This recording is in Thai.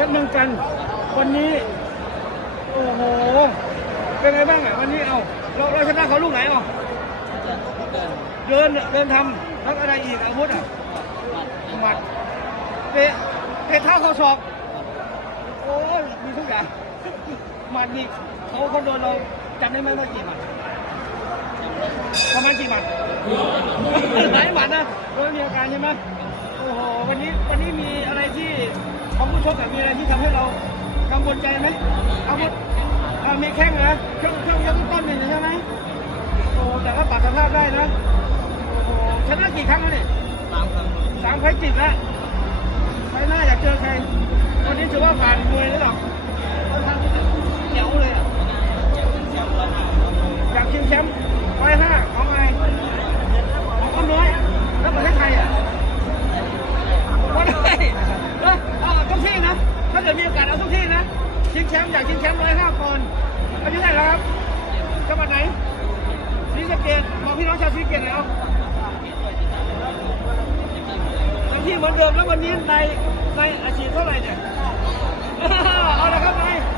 ชรเมืองจัน วันนี้โอ้โหเป็นไงบ้างอะวันนี้เอาเราเราชนะเขาลูกไหนเอาเดินเดินทำแล้วอะไรอีกอาวุธอะหมัดเตะเตะเท้าเขาศอกโอ้ยมีทุกอย่างหมัดนี่เขาเขาโดนเราจำได้ไหมว่ากี่หมัดประมาณกี่หมัดหลายหมัดนะโดนมีอาการใช่ไหมโอ้โหวันนี้วัน ชกอะมีอะไรที่ทำให้เรากังวลใจไหมอาวุธอ่ามีแข้งนะช่วงช่วงยกต้นนี่ใช่ไหมโอ้แต่ก็ปรับสภาพได้นะโอ้โหชนะกี่ครั้งแล้วเนี่ยตามครับสามไฟต์ติดแล้วไฟล์หน้าอยากเจอใครวันนี้ถือว่า กิดมีโอกาสเอาทุกที่นะชิงแชมป์อยากชิงแชมป์ร้อยห้าปอนด์อายุเท่าไหร่แล้วครับจังหวัดไหนศรีสะเกดบอกพี่น้องชาวศรีสะเกดหน่อยเอาที่เหมือนเดิมแล้ววันนี้ในในอาชีพเท่าไหร่เนี่ย